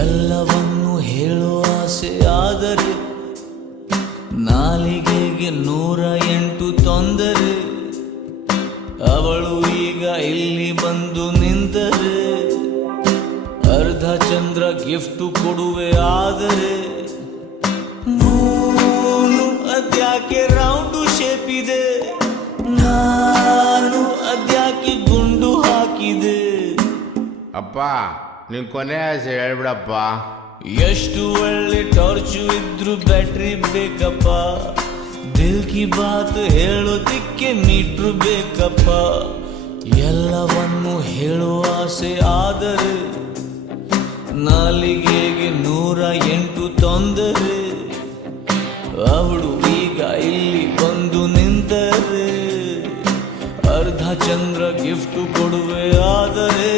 ಎಲ್ಲವನ್ನು ಹೇಳುವ ಆಸೆ ಆದರೆ ನಾಲಿಗೆಗೆ 108 ತೊಂದರೆ. ಅವಳು ಈಗ ಇಲ್ಲಿ ಬಂದು ನಿಂತರೆ ಅರ್ಧ ಚಂದ್ರ ಗಿಫ್ಟ್ ಕೊಡುವೆ. ಆದರೆ ಮೂನು ಅದ್ಯಾಕೆ ರೌಂಡು ಶೇಪ್ ಇದೆ, ನಾನು ಅದ್ಯಾಕೆ ಗುಂಡು ಹಾಕಿದೆ. ಅಪ್ಪ ನಿನ್ ಕೊನೆ ಆಸೆ ಹೇಳ್ಬಿಡಪ್ಪ. ಎಷ್ಟು ಒಳ್ಳೆ ಟಾರ್ಚು ಇದ್ರು ಬ್ಯಾಟ್ರಿ ಬೇಕಪ್ಪ. ದಿಲ್ ಕಿ ಬಾತ್ ಹೇಳೋದಿಕ್ಕೆ ಮೀಟ್ರು ಬೇಕಪ್ಪ. ಎಲ್ಲವನ್ನು ಹೇಳುವ ಆಸೆ ಆದರೆ ನಾಲಿಗೆಗೆ 108 ತೊಂದರೆ. ಅವಳು ಈಗ ಇಲ್ಲಿ ಬಂದು ನಿಂತರೆ ಅರ್ಧ ಚಂದ್ರ ಗಿಫ್ಟ್ ಕೊಡುವೆ. ಆದರೆ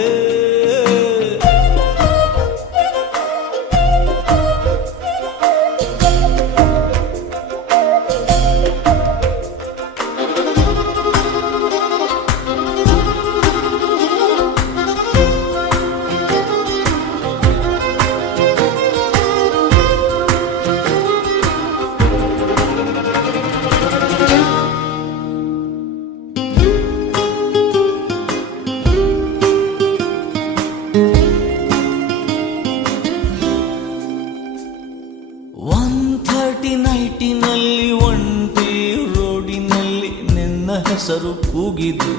ನೈಟಿನಲ್ಲಿ ಒಂಟಿ ರೋಡಿನಲ್ಲಿ ನಿನ್ನ ಹೆಸರು ಕೂಗಿದು.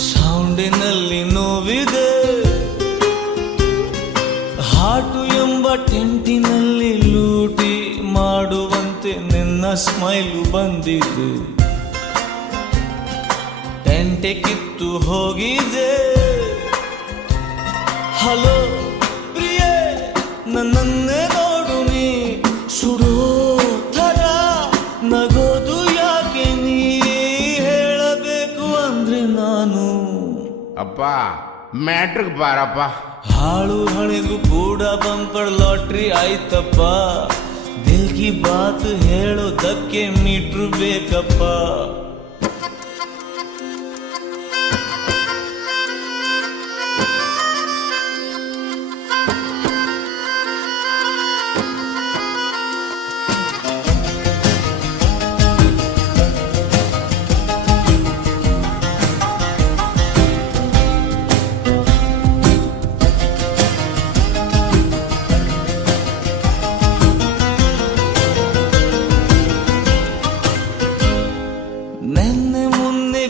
ಸೌಂಡಿನಲ್ಲಿ ನೋವಿದೆ. ಹಾಟು ಎಂಬ ಟೆಂಟಿನಲ್ಲಿ ಲೂಟಿ ಮಾಡುವಂತೆ ನಿನ್ನ ಸ್ಮೈಲು ಬಂದಿದೆ. ಟೆಂಟೆ ಕಿತ್ತು ಹೋಗಿದೆ. ಹಲೋ ಪ್ರಿಯೆ, ನನ್ನನ್ನೇ ನೋಡು ನೀ ಸುಡೋ ಥರ ನಗೋದು ಯಾಕೆ ನೀ ಹೇಳಬೇಕು ಅಂದ್ರೆ ನಾನು. ಅಪ್ಪ ಮ್ಯಾಟ್ರಿಕ್ ಬಾರಪ್ಪ. ಹಾಳು ಹಣಿಗೂ ಕೂಡ ಬಂಪರ್ ಲಾಟ್ರಿ ಆಯ್ತಪ್ಪ. ದಿಲ್ ಕಿ ಬಾತ್ ಹೇಳೋದಕ್ಕೆ ಮೀಟ್ರು ಬೇಕಪ್ಪ.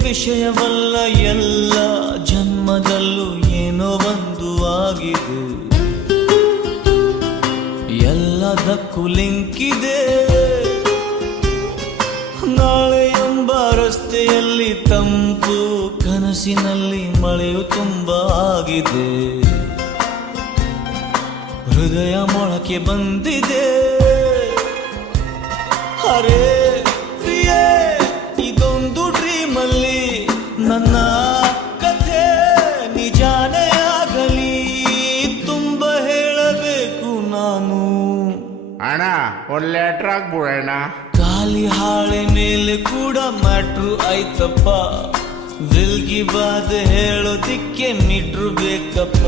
ವಿಷಯವಲ್ಲ, ಎಲ್ಲ ಜನ್ಮದಲ್ಲೂ ಏನೋ ಒಂದು ಆಗಿದೆ. ಎಲ್ಲದಕ್ಕೂ ಲಿಂಕ್ ಇದೆ. ನಾಳೆ ಎಂಬ ರಸ್ತೆಯಲ್ಲಿ ತಂಪು, ಕನಸಿನಲ್ಲಿ ಮಳೆಯು ತುಂಬ ಆಗಿದೆ. ಹೃದಯ ಮೊಳಕೆ ಬಂದಿದೆ. ಅರೆ ಪ್ರಿಯೆ, ಇದೊಂದು ಡ್ರೀಮಲ್ಲಿ ನನ್ನ ಕಥೆ ನಿಜಾನೇ ಆಗಲಿ. ತುಂಬ ಹೇಳಬೇಕು ನಾನು. ಅಣ್ಣ ಒಂದು ಲೆಟ್ರ್ ಹಾಕ್ಬಿಡೋಣ. ಖಾಲಿ ಹಾಳೆ ಮೇಲೆ ಕೂಡ ಮ್ಯಾಟ್ರು ಆಯ್ತಪ್ಪ. ದಿಲ್ ಕಿ ಬಾತ್ ಹೇಳೋದಿಕ್ಕೆ ಮೀಟ್ರು ಬೇಕಪ್ಪ.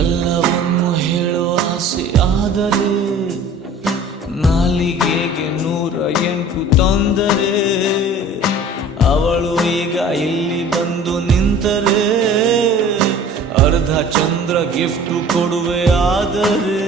ಎಲ್ಲವನ್ನು ಹೇಳುವ ಆಸೆ ಆದರೆ ನಾಲಿಗೆಗೆ 108 ತೊಂದರೆ. ಅವಳು ಈಗ ಇಲ್ಲಿ ಬಂದು ನಿಂತರೆ ಅರ್ಧ ಚಂದ್ರ ಗಿಫ್ಟ್ ಕೊಡುವೆ. ಆದರೆ